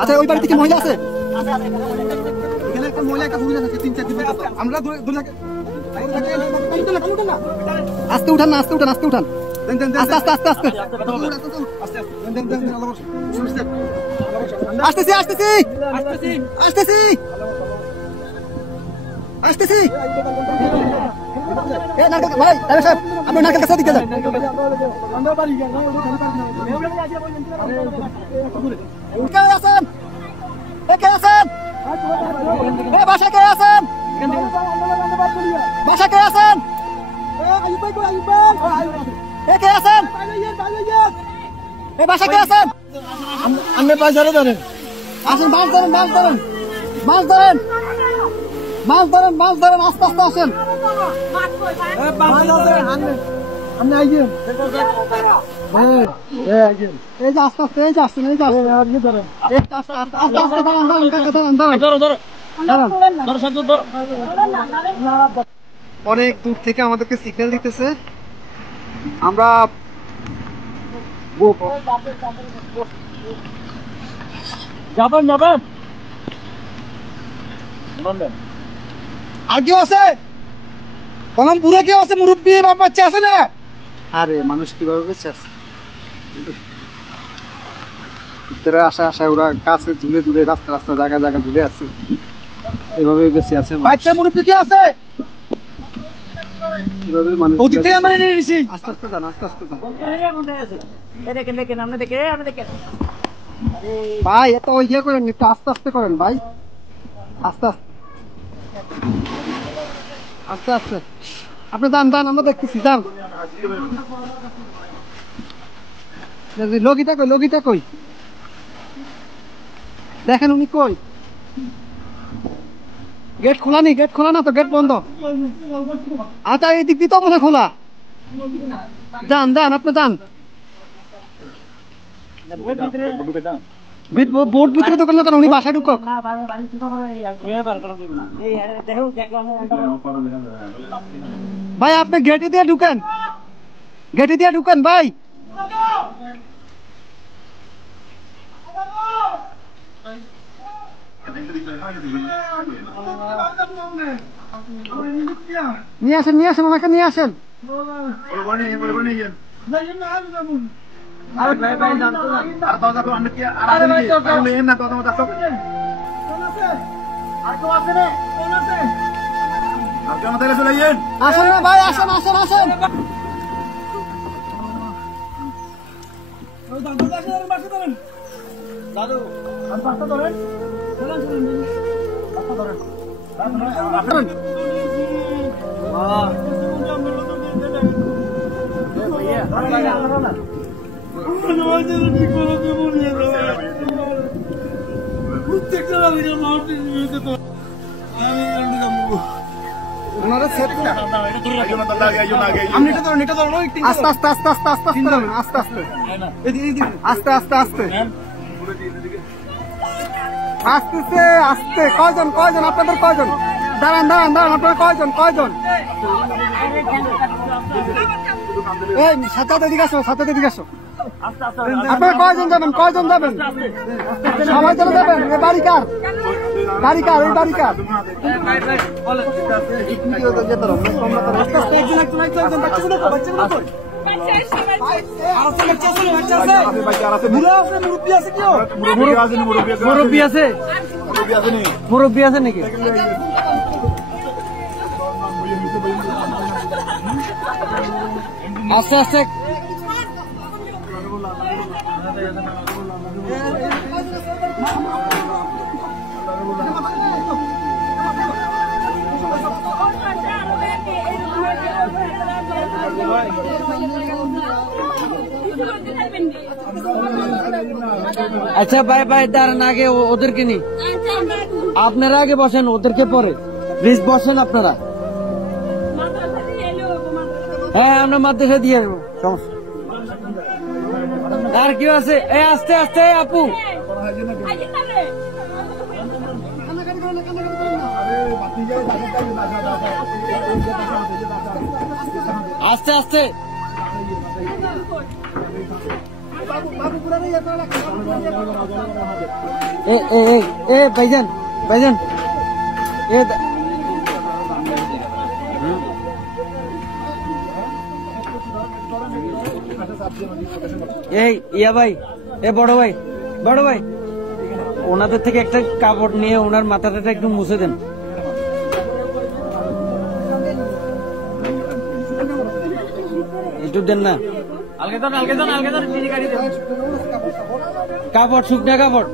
আচ্ছা ওই বাড়িতে কি মহিলা আছে? এখানে একটা মহিলা একটা পুরুষ আছে 3-4 দিন আমরা আস্তে উঠান না আস্তে উঠান আস্তে উঠান আস্তে আস্তে আস্তে আস্তে আসতেছি আসতেছি আসতেছি আসতেছি ভাই সাহেব আপনি নারকেল কাছে দিকে যান কে আছেন কে আছেন বাসা কে আছেন বাসা কে আছেন কে আছেন বাসা কে আছেন আপনি পয়সা ধরেন আসেন মাছ ধরেন মাছ ধরেন মাছ ধরেন মাছ ধরেন মাছ ধরেন আস্তে আস্তে আসেন আপনি আইছেন এই যে আস্তে আস্তে এই যে আসছেন এই যে আসছেন ধরেন আস্তে আস্তে অনেক দূর থেকে আমাদেরকে সিগন্যাল দিতেছে আমরা যাবেন যাবেন আর কেউ আছে কলম পুরে কেউ আছে মুরব্বী বাচ্চা আছে না আরে মানুষ কিভাবে বেঁচে আছে ভিতরে আসা আসা ওরা কাছে ঝুলে ঝুলে রাস্তা রাস্তা জায়গা জায়গা ঝুলে আছে এভাবে বেঁচে আছে বাচ্চা মুরব্বী কে আছে আস্তে আস্তে যান আস্তে আস্তে ভাই এত ইয়ে করেন একটু আস্তে আস্তে করেন ভাই আস্তে আস্তে আস্তে আস্তে আপনি যান যান আমরা দেখতেছি যান লগিটা কই লগিটা কই দেখেন উনি কই গেট খোলা নেই গেট খোলা না তো গেট বন্ধ আচ্ছা এই দিক দিয়ে তো মনে খোলা যান যান আপনি যান বোর্ড ভিতরে তো করলে উনি বাসায় ঢুকক ভাই আপনি গেটে দিয়ে ঢুকেন গেটে দিয়ে ঢুকেন ভাই নিয়ে আসেন ওনাকে নিয়ে আসেন আসেন না ভাই আসেন আসেন আসেন দাদু ধরেন আস্তে আস্তে আস্তে আস্তে আস্তে আস্তে আস্তে আস্তে আস্তে আসতেছে আস্তে কয়জন কয়জন আপনাদের কয়জন দাঁড়ান দাঁড়ান দাঁড়ান আপনারা কয়জন কয়জন এই সাথে দিকে আসো সাথে দিকে আসো আপনারা কয়জন যাবেন কয়জন যাবেন সবাই চলে যাবেন এই বাড়িকার বাড়িকার এই বাড়িকার মুরব্বী আছে নাকি আস্তে আস্তে अच्छा भाई भाई दारण आगे उधर के नहीं আপনারা আগে বসেন ওদেরকে পরে প্লিজ বসেন আপনারা হ্যাঁ আমরা মাদ্রাসা দিয়ে দেবো আর কি আছে এই আস্তে আস্তে আপু আস্তে আস্তে ভাইজান ভাইজান এই ইয়া ভাই বড় ভাই ওনাদের থেকে একটা কাপড় নিয়ে ওনার মাথাটা একটু মুছে দেন। একটু দেন না কাপড়, শুকনা কাপড়।